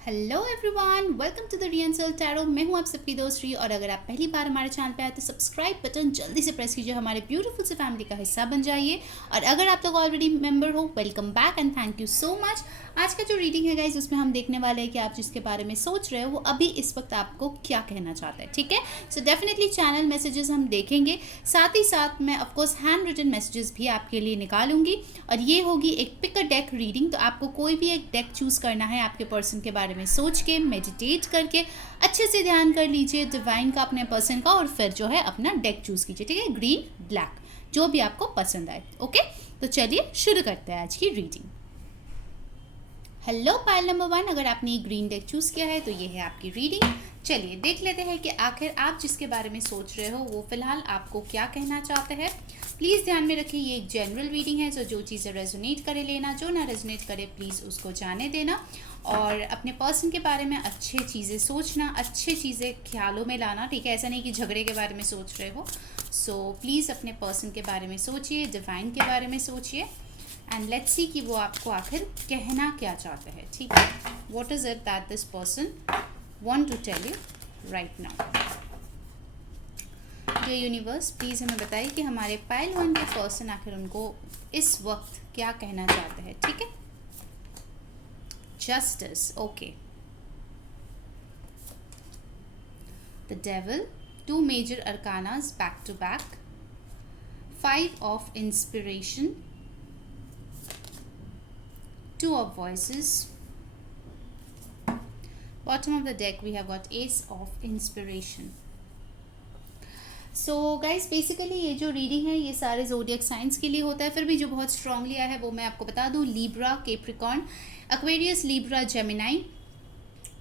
Hello everyone, welcome to the रियंसल tarot. मैं हूं आप सबकी दोस्त री, और अगर आप पहली बार हमारे चैनल पे आए तो सब्सक्राइब बटन जल्दी से प्रेस कीजिए, हमारे ब्यूटीफुल से फैमिली का हिस्सा बन जाइए। और अगर आप लोग ऑलरेडी मेंबर हो, welcome back and thank you so much. आज का जो रीडिंग है गाइज, उसमें हम देखने वाले हैं कि आप जिसके बारे में सोच रहे हो वो अभी इस वक्त आपको क्या कहना चाहता है। ठीक है, सो डेफिनेटली चैनल मैसेजेस हम देखेंगे, साथ ही साथ मैं ऑफकोर्स हैंड रिटन मैसेजेस भी आपके लिए निकालूंगी। और ये होगी एक पिक अ डेक रीडिंग, तो आपको कोई भी एक डेक चूज करना है आपके पर्सन के बारे में सोच के, मेडिटेट करके अच्छे से ध्यान कर लीजिए डिवाइन का, अपने पर्सन का, और फिर जो है अपना डेक चूज कीजिए। ठीक है, ग्रीन ब्लैक जो भी आपको पसंद आए। ओके, तो चलिए शुरू करते हैं आज की रीडिंग। हेलो पाइल नंबर 1, अगर आपने ग्रीन डेक चूज किया है तो ये है आपकी रीडिंग। चलिए देख लेते हैं कि आखिर आप जिसके बारे में सोच रहे हो वो फिलहाल आपको क्या कहना चाहते हैं। प्लीज़ ध्यान में रखिए ये एक जनरल रीडिंग है, जो चीज़ें रेजोनेट करे लेना, जो ना रेजोनेट करे प्लीज़ उसको जाने देना। और अपने पर्सन के बारे में अच्छे चीज़ें सोचना, अच्छे चीज़ें ख्यालों में लाना। ठीक है, ऐसा नहीं कि झगड़े के बारे में सोच रहे हो। सो प्लीज़ अपने पर्सन के बारे में सोचिए, डिवाइन के बारे में सोचिए, एंड लेट्स सी कि वो आपको आखिर कहना क्या चाहते हैं। ठीक है, what is it that this person want to tell you right now. ये यूनिवर्स प्लीज़ हमें बताइए कि हमारे पाइल 1 के पर्सन आखिर उनको इस वक्त क्या कहना चाहते हैं। ठीक है, justice, okay, the devil, 2 major arcanas back to back, 5 of inspiration, 2 of voices, bottom of the deck we have got ace of inspiration. So guys basically ये जो रीडिंग है ये सारे जोडियक साइंस के लिए होता है, फिर भी जो बहुत स्ट्रांगली आया है वो मैं आपको बता दूं। Libra, Capricorn, Aquarius, Libra, Gemini,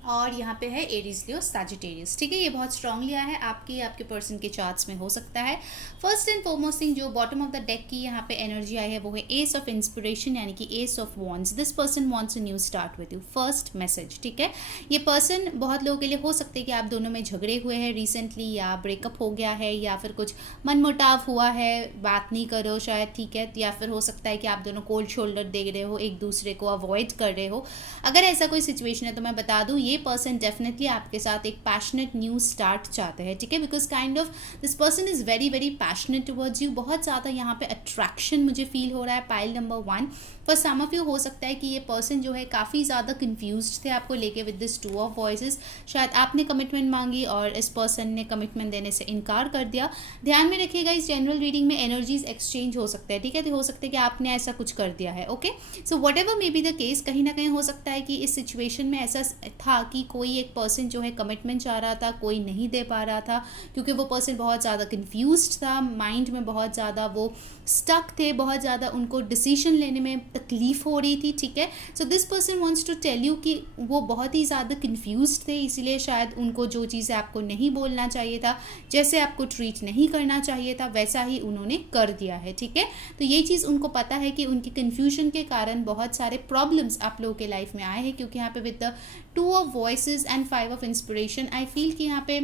और यहाँ पे है एरीज, लियो, सैजिटेरियस। ठीक है, ये बहुत स्ट्रांगली आया है, आपके पर्सन के चार्ट्स में हो सकता है। फर्स्ट एंड फॉरमोस्ट थिंग, जो बॉटम ऑफ द डेक की यहाँ पे एनर्जी आई है वो है एस ऑफ इंस्पिरेशन, यानी कि S of wands. This person wants a new start with you, first message. ठीक है, ये पर्सन बहुत लोगों के लिए हो सकता है कि आप दोनों में झगड़े हुए हैं रिसेंटली, या ब्रेकअप हो गया है, या फिर कुछ मनमुटाव हुआ है, बात नहीं करो शायद। ठीक है, या फिर हो सकता है कि आप दोनों कोल्ड शोल्डर दे रहे हो, एक दूसरे को अवॉइड कर रहे हो। अगर ऐसा कोई सिचुएशन है तो मैं बता दूं ये पर्सन डेफिनेटली आपके साथ एक पैशनेट न्यू स्टार्ट चाहते हैं। ठीक है, because kind of this person is very very passionate towards you. बहुत ज़्यादा यहाँ पे अट्रैक्शन मुझे फील हो रहा है pile number 1। For some of you हो सकता है कि ये पर्सन जो है काफ़ी ज़्यादा कन्फ्यूज्ड थे आपको लेके विद दिस 2 ऑफ वॉइसेस। शायद आपने कमिटमेंट मांगी और इस पर्सन ने कमिटमेंट देने से इनकार कर दिया। ध्यान में रखिएगा इस जनरल रीडिंग में एनर्जीज एक्सचेंज हो सकते हैं। ठीक है, तो हो सकता है कि आपने ऐसा कुछ कर दिया है। Okay, so what ever may be the case, कहीं ना कहीं हो सकता है कि इस सिचुएशन में ऐसा था कि कोई एक पर्सन जो है कमिटमेंट चाह रहा था, कोई नहीं दे पा रहा था, क्योंकि वो पर्सन बहुत ज़्यादा कन्फ्यूज्ड था, माइंड में बहुत ज़्यादा वो स्टक थे, बहुत ज़्यादा उनको डिसीजन लेने में तकलीफ हो रही थी। ठीक है, so this person wants to tell you कि वो बहुत ही ज़्यादा कन्फ्यूज्ड थे, इसीलिए शायद उनको जो चीज़ें आपको नहीं बोलना चाहिए था, जैसे आपको ट्रीट नहीं करना चाहिए था, वैसा ही उन्होंने कर दिया है। ठीक है, तो ये चीज़ उनको पता है कि उनकी कन्फ्यूजन के कारण बहुत सारे प्रॉब्लम्स आप लोगों के लाइफ में आए हैं, क्योंकि यहाँ पे with the 2 of voices and 5 of inspiration I feel कि यहाँ पे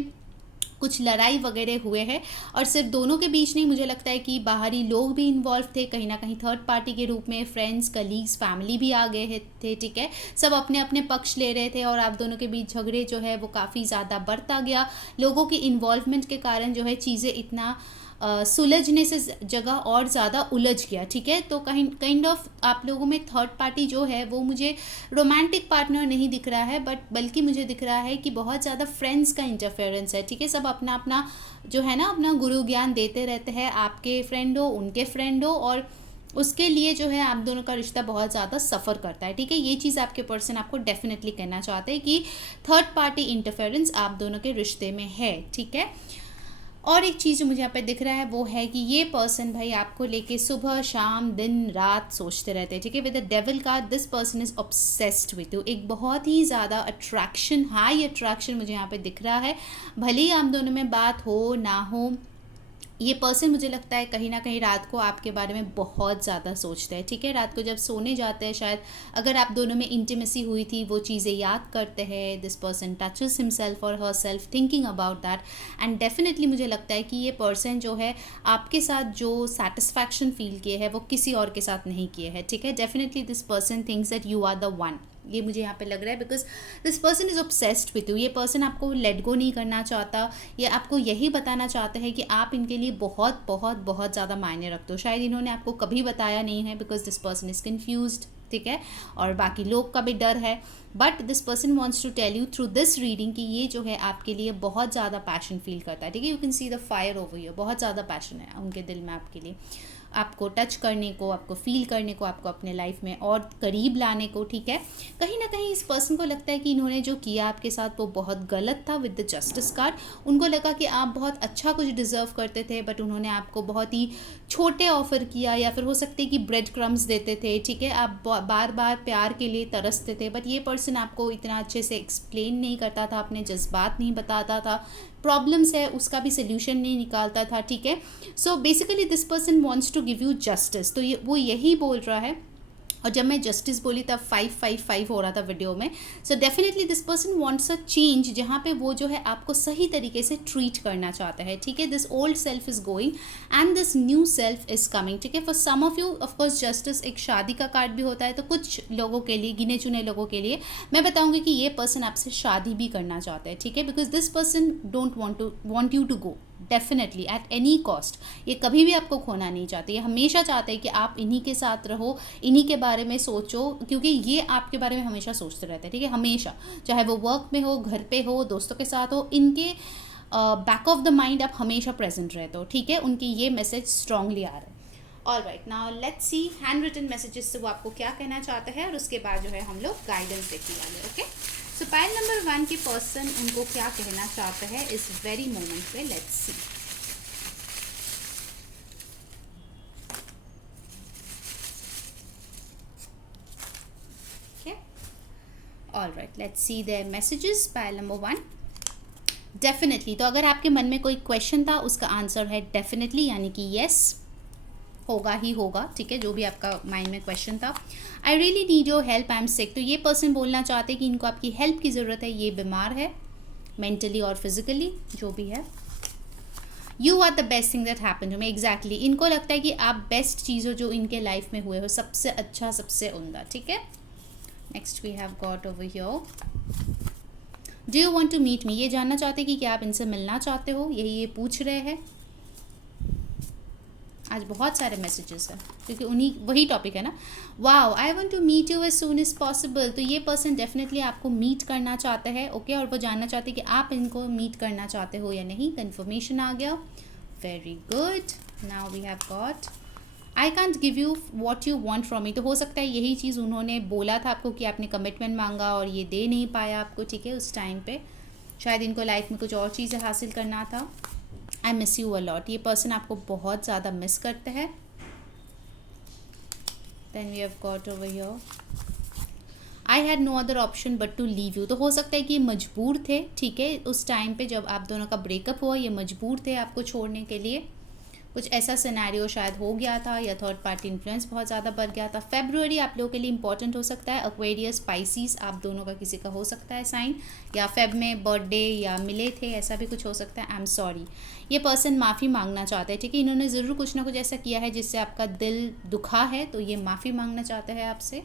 कुछ लड़ाई वगैरह हुए हैं। और सिर्फ दोनों के बीच नहीं, मुझे लगता है कि बाहरी लोग भी इन्वॉल्व थे कहीं ना कहीं, थर्ड पार्टी के रूप में, फ्रेंड्स, कलीग्स, फैमिली भी आ गए थे। ठीक है, सब अपने अपने पक्ष ले रहे थे और आप दोनों के बीच झगड़े जो है वो काफ़ी ज़्यादा बढ़ता गया। लोगों की इन्वॉल्वमेंट के कारण जो है चीज़ें इतना सुलझने से जगह और ज़्यादा उलझ गया। ठीक है, तो काइंड ऑफ आप लोगों में थर्ड पार्टी जो है वो मुझे रोमांटिक पार्टनर नहीं दिख रहा है, बल्कि मुझे दिख रहा है कि बहुत ज़्यादा फ्रेंड्स का इंटरफेरेंस है। ठीक है, सब अपना अपना जो है ना अपना गुरु ज्ञान देते रहते हैं, आपके फ्रेंड हो, उनके फ्रेंड हो, और उसके लिए जो है आप दोनों का रिश्ता बहुत ज़्यादा सफ़र करता है। ठीक है, ये चीज़ आपके पर्सन आपको डेफिनेटली कहना चाहते हैं कि थर्ड पार्टी इंटरफेरेंस आप दोनों के रिश्ते में है। ठीक है, और एक चीज़ जो मुझे यहाँ पे दिख रहा है वो है कि ये पर्सन भाई आपको लेके सुबह शाम दिन रात सोचते रहते हैं। ठीक है, विद द डेविल का this person is obsessed with you. एक बहुत ही ज़्यादा अट्रैक्शन, हाई अट्रैक्शन मुझे यहाँ पे दिख रहा है। भले ही आप दोनों में बात हो ना हो, ये पर्सन मुझे लगता है कहीं ना कहीं रात को आपके बारे में बहुत ज़्यादा सोचते हैं। ठीक है, रात को जब सोने जाते हैं, शायद अगर आप दोनों में इंटीमेसी हुई थी वो चीज़ें याद करते हैं। दिस पर्सन टचेस हिमसेल्फ और her self thinking about that, and definitely मुझे लगता है कि ये पर्सन जो है आपके साथ जो सेटिस्फैक्शन फील किए है वो किसी और के साथ नहीं किए हैं। ठीक है, definitely this person thinks that you are the one. ये मुझे यहाँ पे लग रहा है, because this person is obsessed with you. ये पर्सन आपको लेट गो नहीं करना चाहता, ये आपको यही बताना चाहते हैं कि आप इनके लिए बहुत बहुत बहुत ज़्यादा मायने रखते हो। शायद इन्होंने आपको कभी बताया नहीं है, because this person is confused, ठीक है, और बाकी लोग का भी डर है। But this person wants to tell you through this reading कि ये जो है आपके लिए बहुत ज़्यादा पैशन फील करता है, ठीक है। You can see the fire over you, बहुत ज़्यादा पैशन है उनके दिल में आपके लिए, आपको टच करने को, आपको फील करने को, आपको अपने लाइफ में और करीब लाने को, ठीक है। कहीं ना कहीं इस पर्सन को लगता है कि इन्होंने जो किया आपके साथ वो बहुत गलत था विद द जस्टिस कार्ड। उनको लगा कि आप बहुत अच्छा कुछ डिज़र्व करते थे, बट उन्होंने आपको बहुत ही छोटे ऑफ़र किया, या फिर हो सकते है कि ब्रेड क्रम्स देते थे, ठीक है। आप बार बार प्यार के लिए तरसते थे, बट ये पर्सन आपको इतना अच्छे से एक्सप्लेन नहीं करता था, अपने जज्बात नहीं बताता था, प्रॉब्लम्स है उसका भी सोल्यूशन नहीं निकालता था, ठीक है। So basically this person wants to give you justice, तो ये वो यही बोल रहा है। और जब मैं जस्टिस बोली तब 555 हो रहा था वीडियो में। So definitely this person wants a change, जहाँ पे वो जो है आपको सही तरीके से ट्रीट करना चाहता है, ठीक है। This old self is going and this new self is coming, ठीक है। For some of you of course justice एक शादी का कार्ड भी होता है, तो कुछ लोगों के लिए, गिने चुने लोगों के लिए मैं बताऊँगी कि ये पर्सन आपसे शादी भी करना चाहता है, ठीक है। Because this person don't want you to go definitely at any cost. ये कभी भी आपको खोना नहीं चाहते, ये हमेशा चाहते हैं कि आप इन्हीं के साथ रहो, इन्हीं के बारे में सोचो, क्योंकि ये आपके बारे में हमेशा सोचते रहते हैं, ठीक है। हमेशा, चाहे वो वर्क में हो, घर पे हो, दोस्तों के साथ हो, इनके बैक ऑफ द माइंड आप हमेशा प्रेजेंट रहते हो, ठीक है। उनकी ये मैसेज स्ट्रांगली आ रहा है। All right, now let's see hand written messages से वो आपको क्या कहना चाहते हैं, और उसके बाद जो है हम लोग गाइडेंस देखने वाले, ओके। सो पाइल नंबर 1 की पर्सन उनको क्या कहना चाहते हैं इस वेरी मोमेंट पे, let's see. Okay, all right, let's see there messages. Pile number 1, definitely, तो अगर आपके मन में कोई क्वेश्चन था उसका आंसर है डेफिनेटली, यानी कि येस, होगा ही होगा, ठीक है। जो भी आपका माइंड में क्वेश्चन था, I really need your help, I am sick, तो ये पर्सन बोलना चाहते हैं कि इनको आपकी हेल्प की ज़रूरत है, ये बीमार है मेंटली और फिजिकली, जो भी है। You are the best thing that happen to me, exactly, इनको लगता है कि आप बेस्ट चीज़ हो जो इनके लाइफ में हुए हो, सबसे अच्छा, सबसे उम्दा, ठीक है। Next we have got over here, do you want to meet me, ये जानना चाहते हैं कि क्या आप इनसे मिलना चाहते हो, यही ये पूछ रहे हैं। आज बहुत सारे मैसेजेस हैं क्योंकि उन्हीं वही टॉपिक है ना। Wow, I want to meet you as soon as possible, तो ये पर्सन डेफिनेटली आपको मीट करना चाहते हैं, ओके। और वो जानना चाहते हैं कि आप इनको मीट करना चाहते हो या नहीं। कन्फर्मेशन आ गया, very good. Now we have got, I can't give you what you want from me, तो हो सकता है यही चीज़ उन्होंने बोला था आपको कि आपने कमिटमेंट मांगा और ये दे नहीं पाया आपको, ठीक है, उस टाइम पे। शायद इनको लाइफ में कुछ और चीज़ें हासिल करना था। I miss you a lot, ये पर्सन आपको बहुत ज़्यादा मिस करते हैं। Then we have got over here, I had no other option but to leave you, तो हो सकता है कि ये मजबूर थे, ठीक है। उस टाइम पे जब आप दोनों का ब्रेकअप हुआ, ये मजबूर थे आपको छोड़ने के लिए। कुछ ऐसा सिनेरियो शायद हो गया था, या थर्ड पार्टी इन्फ्लुएंस बहुत ज़्यादा बढ़ गया था। फेब्रुअरी आप लोगों के लिए इंपॉर्टेंट हो सकता है। एक्वेरियस, स्पाइसीज, आप दोनों का किसी का हो सकता है साइन, या फेब में बर्थडे या मिले थे, ऐसा भी कुछ हो सकता है। आई एम सॉरी, ये पर्सन माफ़ी मांगना चाहते हैं, ठीक है। इन्होंने ज़रूर कुछ ना कुछ ऐसा किया है जिससे आपका दिल दुखा है, तो ये माफ़ी मांगना चाहते हैं आपसे।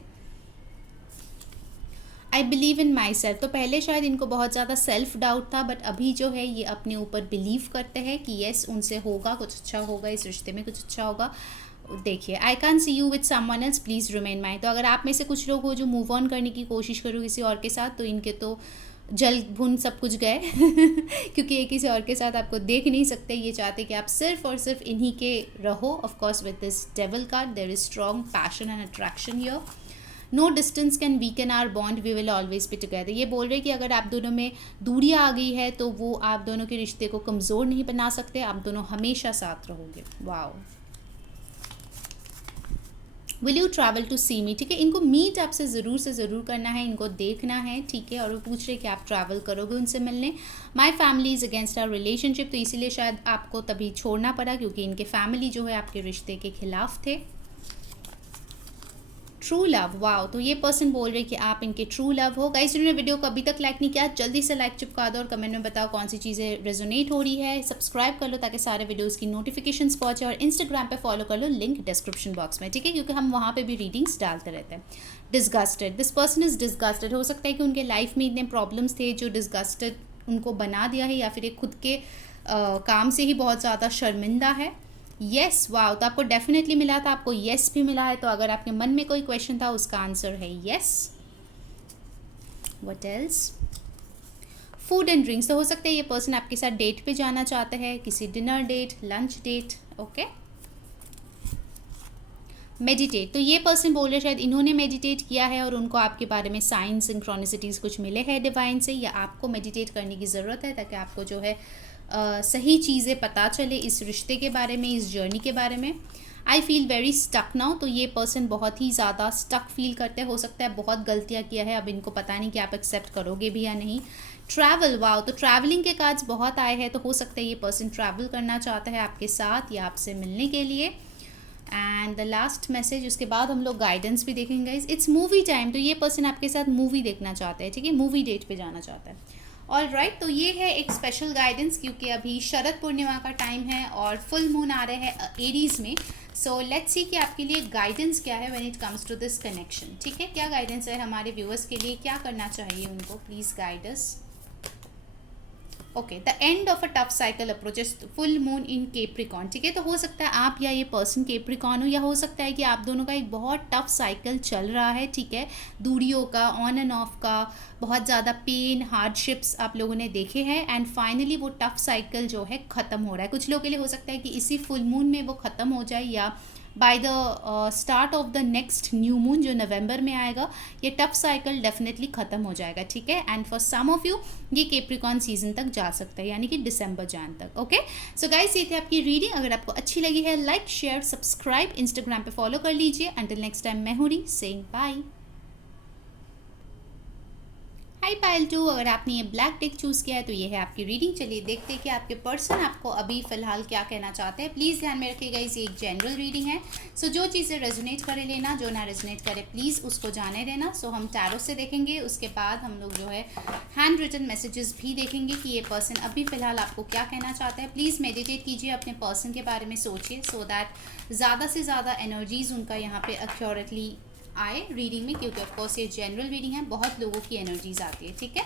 I believe in my self, तो पहले शायद इनको बहुत ज़्यादा सेल्फ डाउट था, बट अभी जो है ये अपने ऊपर बिलीव करते हैं कि येस, उनसे होगा कुछ अच्छा, होगा इस रिश्ते में कुछ अच्छा होगा। देखिए, I can see you with someone else, please remain माई, तो अगर आप में से कुछ लोग हो जो मूव ऑन करने की कोशिश करो किसी और के साथ, तो इनके तो जल भुन सब कुछ गए क्योंकि ये किसी और के साथ आपको देख नहीं सकते। ये चाहते कि आप सिर्फ और सिर्फ इन्हीं के रहो। Of course with this devil card there is strong passion and attraction here. No distance can weaken our bond, we will always be together, ये बोल रहे हैं कि अगर आप दोनों में दूरियां आ गई है तो वो आप दोनों के रिश्ते को कमज़ोर नहीं बना सकते, आप दोनों हमेशा साथ रहोगे। Wow, will you travel to see me, ठीक है। इनको मीट आपसे ज़रूर से ज़रूर करना है, इनको देखना है, ठीक है। और वो पूछ रहे कि आप ट्रैवल करोगे उनसे मिलने। My family is against our relationship, तो इसीलिए शायद आपको तभी छोड़ना पड़ा क्योंकि इनके फैमिली जो है आपके रिश्ते के खिलाफ थे। True love, wow. तो ये पर्सन बोल रहे कि आप इनके ट्रू लव हो। गाइस जिन्होंने वीडियो को अभी तक लाइक नहीं किया, जल्दी से लाइक चिपका दो और कमेंट में बताओ कौन सी चीज़ें रेजोनेट हो रही है। सब्सक्राइब कर लो ताकि सारे वीडियोस की नोटिफिकेशंस पहुंचे, और इंस्टाग्राम पे फॉलो कर लो, लिंक डिस्क्रिप्शन बॉक्स में, ठीक है, क्योंकि हम वहाँ पे भी रीडिंग्स डालते रहते हैं। Disgusted, this person is disgusted. हो सकता है कि उनके लाइफ में इतने प्रॉब्लम्स थे जो डिस्गस्टेड उनको बना दिया है, या फिर एक खुद के काम से ही बहुत ज़्यादा शर्मिंदा है। Yes, wow. तो आपको डेफिनेटली मिला था, आपको येस भी मिला है। तो अगर आपके मन में कोई क्वेश्चन था उसका आंसर है yes. What else? Food and drinks, तो हो सकता है ये पर्सन आपके साथ डेट पे जाना चाहता है, किसी dinner date, lunch date. Okay. Meditate, तो ये पर्सन बोल रहे शायद इन्होंने मेडिटेट किया है और उनको आपके बारे में साइंस सिंक्रोनिसिटीज़ कुछ मिले हैं डिवाइन से, या आपको मेडिटेट करने की ज़रूरत है ताकि आपको जो है सही चीज़ें पता चले इस रिश्ते के बारे में, इस जर्नी के बारे में। I feel very stuck now, तो ये पर्सन बहुत ही ज़्यादा स्टक फील करते हैं। हो सकता है बहुत गलतियाँ किया है, अब इनको पता नहीं कि आप एक्सेप्ट करोगे भी या नहीं। Travel, wow. तो ट्रैवलिंग के कार्ड्स बहुत आए हैं, तो हो सकता है ये पर्सन ट्रैवल करना चाहता है आपके साथ या आपसे मिलने के लिए। एंड द लास्ट मैसेज, उसके बाद हम लोग गाइडेंस भी देखेंगे गाइस। इट्स मूवी टाइम, तो ये पर्सन आपके साथ मूवी देखना चाहता है, ठीक है, मूवी डेट पे जाना चाहता है। ऑल राइट, तो ये है एक स्पेशल गाइडेंस, क्योंकि अभी शरद पूर्णिमा का टाइम है और फुल मून आ रहे हैं एरीज में। सो लेट्स सी कि आपके लिए गाइडेंस क्या है when it comes to this connection, ठीक है। क्या गाइडेंस है हमारे व्यूअर्स के लिए, क्या करना चाहिए उनको, please guide us. Okay, the end of a tough cycle approaches, full moon in Capricorn, ठीक है। तो हो सकता है आप या ये पर्सन केप्रिकॉन हो, या हो सकता है कि आप दोनों का एक बहुत टफ साइकिल चल रहा है, ठीक है, दूरियों का, ऑन एंड ऑफ का, बहुत ज़्यादा पेन, हार्डशिप्स आप लोगों ने देखे हैं, एंड फाइनली वो टफ साइकिल जो है ख़त्म हो रहा है। कुछ लोगों के लिए हो सकता है कि इसी फुल मून में वो ख़त्म हो जाए, या by the start of the next new moon जो नवंबर में आएगा, ये टफ साइकिल डेफिनेटली ख़त्म हो जाएगा, ठीक है। And for some of you ये केप्रिकॉन सीजन तक जा सकता है, यानी कि दिसंबर जान तक। ओके, सो गाइस ये थी आपकी रीडिंग। अगर आपको अच्छी लगी है, लाइक शेयर सब्सक्राइब, इंस्टाग्राम पे फॉलो कर लीजिए। अंटिल नेक्स्ट टाइम, मैं हूँ री सेइंग बाय। हाई पायल 2, अगर आपने ये ब्लैक डेक चूज़ किया है तो ये है आपकी रीडिंग। चलिए देखते हैं कि आपके पर्सन आपको अभी फ़िलहाल क्या कहना चाहते हैं। प्लीज़ ध्यान में रखिएगा, ये एक जनरल रीडिंग है। सो जो चीज़ें रेजोनेट करे लेना, जो ना रेजोनेट करे प्लीज़ उसको जाने देना। सो हम टैरो से देखेंगे, उसके बाद हम लोग जो है हैंड रिटन मैसेजेस भी देखेंगे कि ये पर्सन अभी फ़िलहाल आपको क्या कहना चाहता है। प्लीज़ मेडिटेट कीजिए, अपने पर्सन के बारे में सोचिए, सो दैट ज़्यादा से ज़्यादा एनर्जीज़ उनका यहाँ पे एक्यूरेटली आए रीडिंग में, क्योंकि ऑफकोर्स ये जनरल रीडिंग है, बहुत लोगों की एनर्जीज आती है, ठीक है।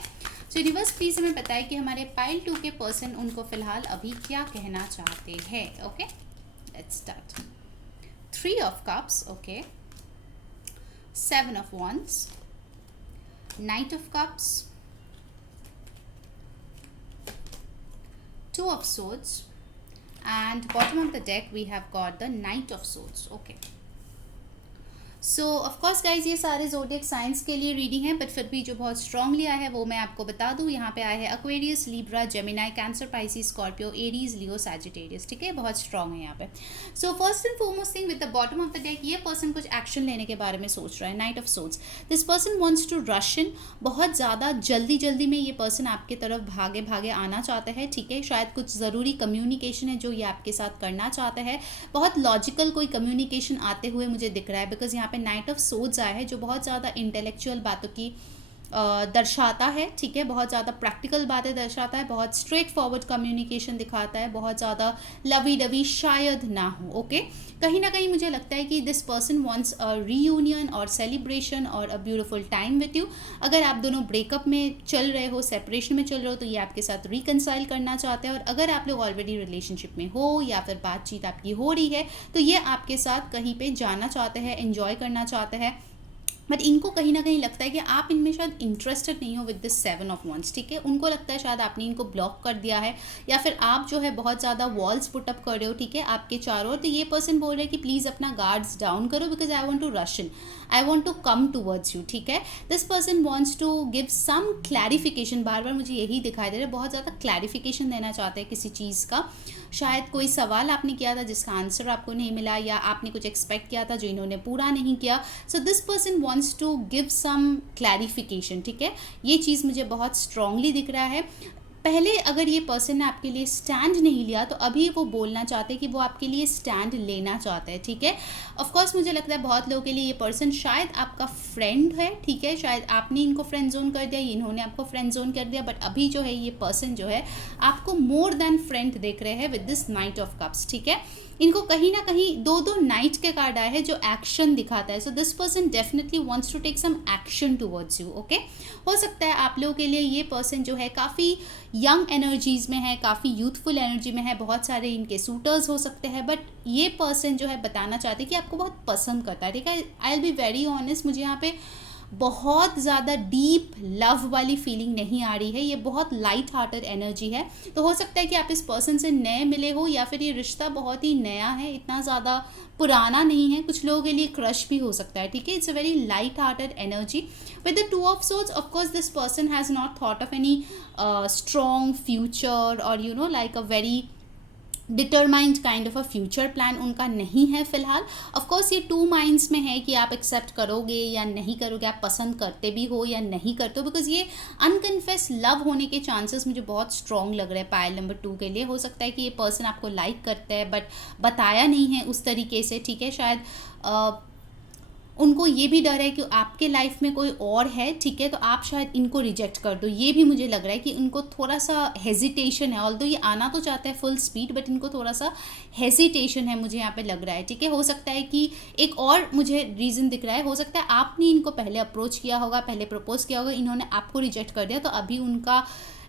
सो यूनिवर्स प्लीज़ हमें बताए कि हमारे पाइल 2 के पर्सन उनको फ़िलहाल अभी क्या कहना चाहते हैं। Okay, let's start. 3 of cups, okay, 7 of wands, night of cups, 2 of swords, and bottom of the deck we have got the knight of swords. Okay, so of course guys ये सारे जोडियक साइंस के लिए reading है, but फिर भी जो बहुत strongly आया है वो मैं आपको बता दूं। यहाँ पे आया है Aquarius, Libra, Gemini, Cancer, Pisces, Scorpio, Aries, Leo, Sagittarius, ठीक है, बहुत स्ट्रांग है यहाँ पे। So first and foremost thing with the bottom of the deck, ये पर्सन कुछ एक्शन लेने के बारे में सोच रहा है। Knight of swords, this person wants to rush in, बहुत ज़्यादा जल्दी जल्दी में ये पर्सन आपके तरफ भागे भागे आना चाहता है, ठीक है। शायद कुछ ज़रूरी कम्युनिकेशन है जो ये आपके साथ करना चाहता है, बहुत लॉजिकल कोई कम्युनिकेशन आते हुए मुझे दिख रहा है, बिकॉज यहाँ नाइट ऑफ सोर्ड्स आया है जो बहुत ज़्यादा इंटेलेक्चुअल बातों की दर्शाता है, ठीक है, बहुत ज़्यादा प्रैक्टिकल बातें दर्शाता है, बहुत स्ट्रेट फॉरवर्ड कम्युनिकेशन दिखाता है, बहुत ज़्यादा लवी डवी शायद ना हो। ओके, कहीं ना कहीं मुझे लगता है कि this person wants a reunion और सेलिब्रेशन और a beautiful time with you. अगर आप दोनों ब्रेकअप में चल रहे हो, सेपरेशन में चल रहे हो, तो ये आपके साथ रिकनसाइल करना चाहते हैं। और अगर आप लोग ऑलरेडी रिलेशनशिप में हो या फिर बातचीत आपकी हो रही है, तो ये आपके साथ कहीं पे जाना चाहते हैं, एंजॉय करना चाहते हैं। बट इनको कहीं ना कहीं लगता है कि आप इनमें शायद इंटरेस्टेड नहीं हो विद दिस 7 ऑफ wands, ठीक है। उनको लगता है शायद आपने इनको ब्लॉक कर दिया है, या फिर आप जो है बहुत ज़्यादा वॉल्स पुटअप कर रहे हो, ठीक है, आपके चारों ओर। तो ये पर्सन बोल रहे हैं कि प्लीज़ अपना गार्ड्स डाउन करो, because I want to rush in, I want to come towards you, ठीक है। This person wants to give some clarification, बार बार मुझे यही दिखाई दे रहा है, बहुत ज़्यादा क्लैरिफिकेशन देना चाहते हैं किसी चीज़ का। शायद कोई सवाल आपने किया था जिसका आंसर आपको नहीं मिला, या आपने कुछ एक्सपेक्ट किया था जो इन्होंने पूरा नहीं किया। So this person wants to give some clarification, ठीक है, ये चीज़ मुझे बहुत स्ट्रांगली दिख रहा है। पहले अगर ये पर्सन ने आपके लिए स्टैंड नहीं लिया तो अभी वो बोलना चाहते हैं कि वो आपके लिए स्टैंड लेना चाहते हैं, ठीक है। ऑफ कोर्स मुझे लगता है बहुत लोगों के लिए ये पर्सन शायद आपका फ्रेंड है, ठीक है, शायद आपने इनको फ्रेंड जोन कर दिया, इन्होंने आपको फ्रेंड जोन कर दिया, बट अभी जो है ये पर्सन जो है आपको मोर देन फ्रेंड देख रहे हैं with this night of cups, ठीक है। इनको कहीं ना कहीं दो दो नाइट के कार्ड आए हैं जो एक्शन दिखाता है, so this person definitely wants to take some action towards you, okay. हो सकता है आप लोगों के लिए ये पर्सन जो है काफ़ी यंग एनर्जीज में है, काफ़ी यूथफुल एनर्जी में है, बहुत सारे इनके सूटर्स हो सकते हैं, बट ये पर्सन जो है बताना चाहते हैं कि आपको बहुत पसंद करता है, ठीक है। I will be very honest, मुझे यहाँ पे बहुत ज़्यादा डीप लव वाली फीलिंग नहीं आ रही है, ये बहुत लाइट हार्टेड एनर्जी है। तो हो सकता है कि आप इस पर्सन से नए मिले हो या फिर ये रिश्ता बहुत ही नया है, इतना ज़्यादा पुराना नहीं है। कुछ लोगों के लिए क्रश भी हो सकता है, ठीक है। It's a very light hearted energy with the 2 of swords. Of course this person has not thought of any strong future और you know like a very determined kind of a future plan उनका नहीं है फिलहाल। Of course ये 2 minds में है कि आप एक्सेप्ट करोगे या नहीं करोगे, आप पसंद करते भी हो या नहीं करते हो, बिकॉज ये अनकन्फेस लव होने के चांसेस मुझे बहुत स्ट्रॉन्ग लग रहे हैं पायल नंबर 2 के लिए। हो सकता है कि ये पर्सन आपको लाइक करता है बट बताया नहीं है उस तरीके से, ठीक है। शायद उनको ये भी डर है कि आपके लाइफ में कोई और है, ठीक है, तो आप शायद इनको रिजेक्ट कर दो। ये भी मुझे लग रहा है कि उनको थोड़ा सा हेजिटेशन है, ऑल्दो ये आना तो चाहता है फुल स्पीड, बट इनको थोड़ा सा हेजिटेशन है, मुझे यहाँ पे लग रहा है, ठीक है। हो सकता है कि एक और मुझे रीज़न दिख रहा है, हो सकता है आपने इनको पहले अप्रोच किया होगा, पहले प्रपोज किया होगा, इन्होंने आपको रिजेक्ट कर दिया, तो अभी उनका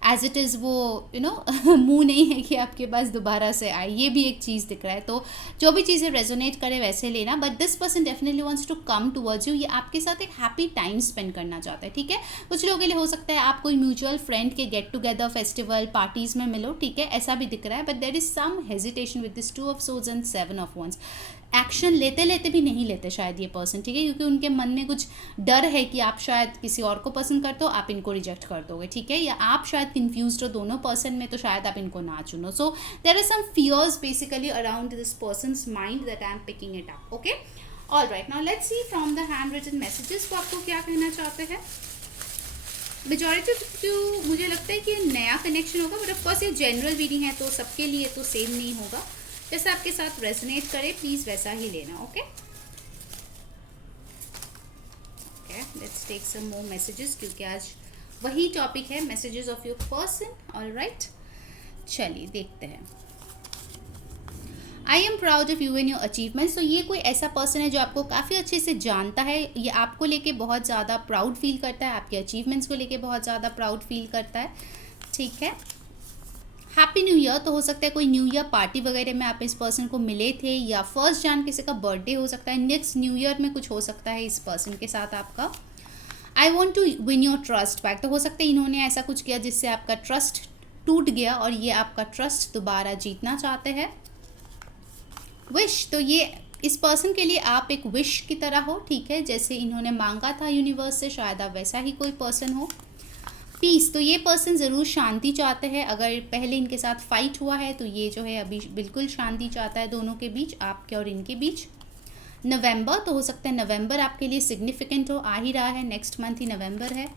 एज इट इज़ वो यू नो मुँह नहीं है कि आपके पास दोबारा से आए, ये भी एक चीज़ दिख रहा है। तो जो भी चीज़ें रेजोनेट करे वैसे लेना, but this person definitely wants to come towards you. ये आपके साथ एक हैप्पी टाइम स्पेंड करना चाहता है, ठीक है। कुछ लोगों के लिए हो सकता है आप कोई म्यूचुअल फ्रेंड के गेट टुगेदर फेस्टिवल पार्टीज़ में मिलो, ठीक है, ऐसा भी दिख रहा है, but there is some hesitation with this 2 of swords and 7 of wands. Action लेते लेते भी नहीं लेते शायद ये पर्सन, ठीक है, क्योंकि उनके मन में कुछ डर है कि आप शायद किसी और को पसंद करते हो, आप इनको रिजेक्ट कर दोगे, ठीक है, या आप शायद कंफ्यूज्ड हो दोनों पर्सन में, तो शायद आप इनको ना चुनो। So there are some fears basically around this person's mind that I am picking it up, okay. All right, now let's see from the hand written messages को आपको क्या कहना चाहते हैं। मेजॉरिटी जो मुझे लगता है कि ये नया कनेक्शन होगा, बट ऑफकोर्स ये जनरल रीडिंग है तो सबके लिए तो सेम नहीं होगा, जैसा आपके साथ रेजोनेट करे प्लीज वैसा ही लेना, okay. Let's take some more messages, क्योंकि आज वही टॉपिक है, messages of your person. All right, चलिए देखते हैं। I am proud of you and your achievements. तो ये कोई ऐसा पर्सन है जो आपको काफ़ी अच्छे से जानता है, ये आपको लेके बहुत ज़्यादा प्राउड फील करता है, आपके अचीवमेंट्स को लेके बहुत ज़्यादा प्राउड फील करता है, ठीक है। हैप्पी न्यू ईयर, तो हो सकता है कोई न्यू ईयर पार्टी वगैरह में आप इस पर्सन को मिले थे, या 1 जन किसी का बर्थडे हो सकता है, नेक्स्ट न्यू ईयर में कुछ हो सकता है इस पर्सन के साथ आपका। I want to win your trust back, तो हो सकता है इन्होंने ऐसा कुछ किया जिससे आपका ट्रस्ट टूट गया और ये आपका ट्रस्ट दोबारा जीतना चाहते हैं। विश, तो ये इस पर्सन के लिए आप एक विश की तरह हो, ठीक है, जैसे इन्होंने मांगा था यूनिवर्स से, शायद आप वैसा ही कोई पर्सन हो। पीस, तो ये पर्सन ज़रूर शांति चाहते हैं, अगर पहले इनके साथ फाइट हुआ है तो ये जो है अभी बिल्कुल शांति चाहता है दोनों के बीच, आपके और इनके बीच। नवंबर, तो हो सकता है नवंबर आपके लिए सिग्निफिकेंट हो, आ ही रहा है, नेक्स्ट मंथ ही नवंबर है।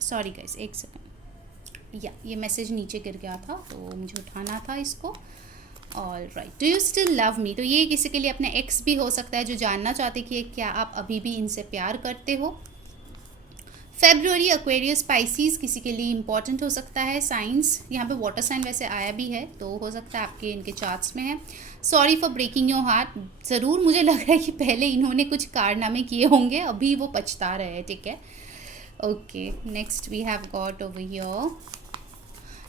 सॉरी गाइस, एक सेकंड, या ये मैसेज नीचे गिर गया था तो मुझे उठाना था इसको। All right, do you still love me, तो ये किसी के लिए अपने एक्स भी हो सकता है जो जानना चाहते कि क्या आप अभी भी इनसे प्यार करते हो। फेब्रुअरी, एक्वेरियस, स्पाइसीज किसी के लिए इंपॉर्टेंट हो सकता है। साइंस, यहाँ पे वाटर साइन वैसे आया भी है तो हो सकता है आपके इनके चार्ट्स में है। Sorry for breaking your heart, ज़रूर मुझे लग रहा है कि पहले इन्होंने कुछ कारनामे किए होंगे, अभी वो पछता रहे हैं, ठीक है। Okay, next we have got over here,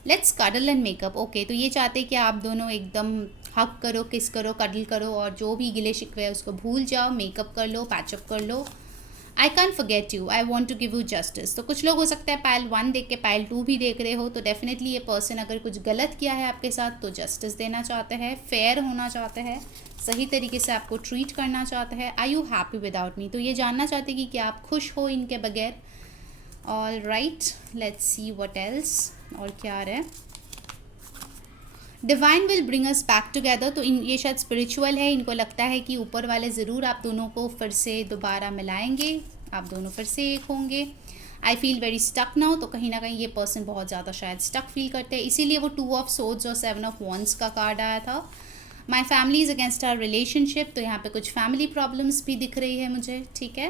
let's cuddle and make up. Okay, तो ये चाहते हैं कि आप दोनों एकदम हक करो, किस करो, कडल करो और जो भी गिले शिकवे है उसको भूल जाओ, मेकअप कर लो, पैचअप कर लो। I can forget you, I want to give you justice, तो कुछ लोग हो सकता है पायल 1 देख के पायल 2 भी देख रहे हो, तो डेफिनेटली ये पर्सन अगर कुछ गलत किया है आपके साथ तो जस्टिस देना चाहते हैं, फेयर होना चाहते हैं, सही तरीके से आपको ट्रीट करना चाहते हैं। आई यू हैप्पी विदाउट मी, तो ये जानना चाहते हैं कि क्या आप खुश हो इनके बगैर। All right, let's see what else, और क्या आ रहा है। Divine will bring us back together, तो ये शायद स्पिरिचुअल है, इनको लगता है कि ऊपर वाले ज़रूर आप दोनों को फिर से दोबारा मिलाएंगे, आप दोनों फिर से एक होंगे। I feel very stuck now, तो कहीं ना कहीं ये पर्सन बहुत ज़्यादा शायद स्टक फील करते हैं, इसीलिए वो 2 ऑफ सोर्ड्स और 7 ऑफ वॉन्ड्स का कार्ड आया था। My family is against our relationship, तो यहाँ पे कुछ फैमिली प्रॉब्लम्स भी दिख रही है मुझे, ठीक है।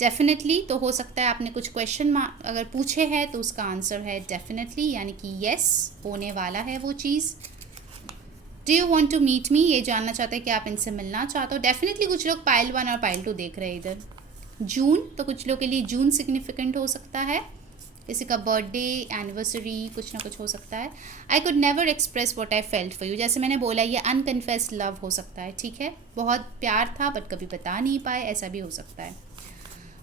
डेफिनेटली, तो हो सकता है आपने कुछ क्वेश्चन अगर पूछे हैं तो उसका आंसर है डेफिनेटली, यानी कि येस होने वाला है वो चीज़। Do you want to meet me, ये जानना चाहते हैं कि आप इनसे मिलना चाहते हो। डेफिनेटली कुछ लोग पाइल 1 और पाइल 2 देख रहे हैं इधर। जून, तो कुछ लोग के लिए जून सिग्निफिकेंट हो सकता है, किसी का बर्थडे, एनिवर्सरी, कुछ ना कुछ हो सकता है। I could never express what I felt for you, जैसे मैंने बोला ये अनकन्फेस्ड लव हो सकता है, ठीक है। बहुत प्यार था बट कभी बता नहीं पाए, ऐसा भी हो सकता है।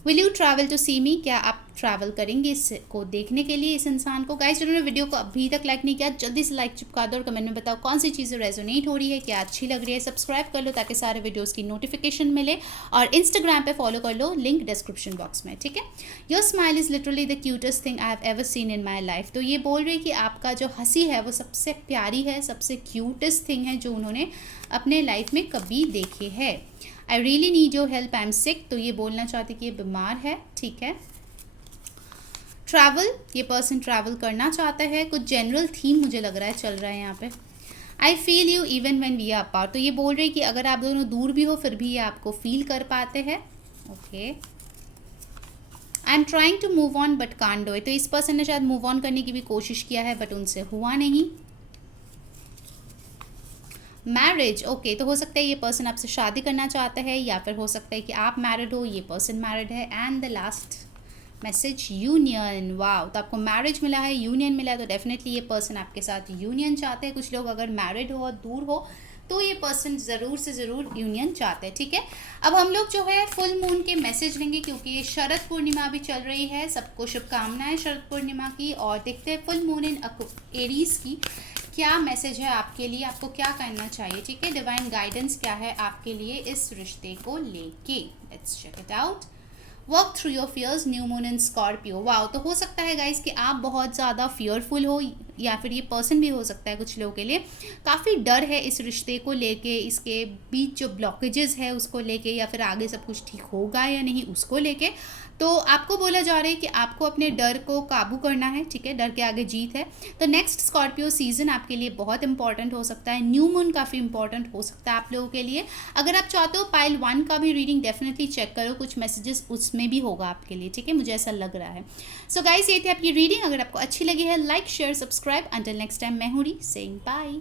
Will you travel to see मी, क्या आप ट्रैवल करेंगे इसको देखने के लिए, इस इंसान को। गाइस जिन्होंने वीडियो को अभी तक लाइक नहीं किया, जल्दी से लाइक चिपका दो और कमेंट में बताओ कौन सी चीज़ें रेजोनेट हो रही है, क्या अच्छी लग रही है। सब्सक्राइब कर लो ताकि सारे वीडियोस की नोटिफिकेशन मिले, और इंस्टाग्राम पे फॉलो कर लो, लिंक डिस्क्रिप्शन बॉक्स में, ठीक है। Your smile is literally the cutest thing I have ever seen in my life, तो ये बोल रही है कि आपका जो हंसी है वो सबसे प्यारी है, सबसे क्यूटेस्ट थिंग है जो उन्होंने अपने लाइफ में कभी देखे है। I really need your help, I am sick, तो ये बोलना चाहती कि ये बीमार है, ठीक है। ट्रैवल, ये पर्सन ट्रैवल करना चाहता है, कुछ जनरल थीम मुझे लग रहा है चल रहा है यहाँ पे। I feel you even when we are apart, तो ये बोल रही है कि अगर आप दोनों दूर भी हो फिर भी ये आपको फील कर पाते हैं, okay. I am trying to move on but can't do it, तो इस पर्सन ने शायद मूव ऑन करने की भी कोशिश किया है बट उनसे हुआ नहीं। मैरिज, ओके, तो हो सकता है ये पर्सन आपसे शादी करना चाहता है, या फिर हो सकता है कि आप मैरिड हो, ये पर्सन मैरिड है। And the last message union, wow, तो आपको मैरिज मिला है, यूनियन मिला है, तो डेफिनेटली ये पर्सन आपके साथ यूनियन चाहते हैं। कुछ लोग अगर मैरिड हो और दूर हो तो ये पर्सन ज़रूर से ज़रूर यूनियन चाहते हैं, ठीक है। अब हम लोग जो है फुल मून के मैसेज लेंगे, क्योंकि ये शरद पूर्णिमा भी चल रही है। सबको शुभकामनाएं शरद पूर्णिमा की, और देखते हैं फुल मून इन एरीज की क्या मैसेज है आपके लिए, आपको क्या करना चाहिए, ठीक है। डिवाइन गाइडेंस क्या है आपके लिए इस रिश्ते को लेके, let's check it out. Work through your fears, new moon in Scorpio, wow, तो हो सकता है गाइस कि आप बहुत ज़्यादा फियरफुल हो, या फिर ये पर्सन भी हो सकता है कुछ लोगों के लिए काफ़ी डर है इस रिश्ते को लेके, इसके बीच जो ब्लॉकेजेस है उसको लेके, या फिर आगे सब कुछ ठीक होगा या नहीं उसको लेके। तो आपको बोला जा रहा है कि आपको अपने डर को काबू करना है, ठीक है, डर के आगे जीत है। तो नेक्स्ट स्कॉर्पियो सीजन आपके लिए बहुत इंपॉर्टेंट हो सकता है, न्यू मून काफ़ी इंपॉर्टेंट हो सकता है आप लोगों के लिए। अगर आप चाहते हो पाइल 1 का भी रीडिंग डेफिनेटली चेक करो, कुछ मैसेजेस उसमें भी होगा आपके लिए, ठीक है, मुझे ऐसा लग रहा है। सो गाइस, ये थी आपकी रीडिंग, अगर आपको अच्छी लगी है like share subscribe. Until next time, मैं हूँ री सेइंग बाय।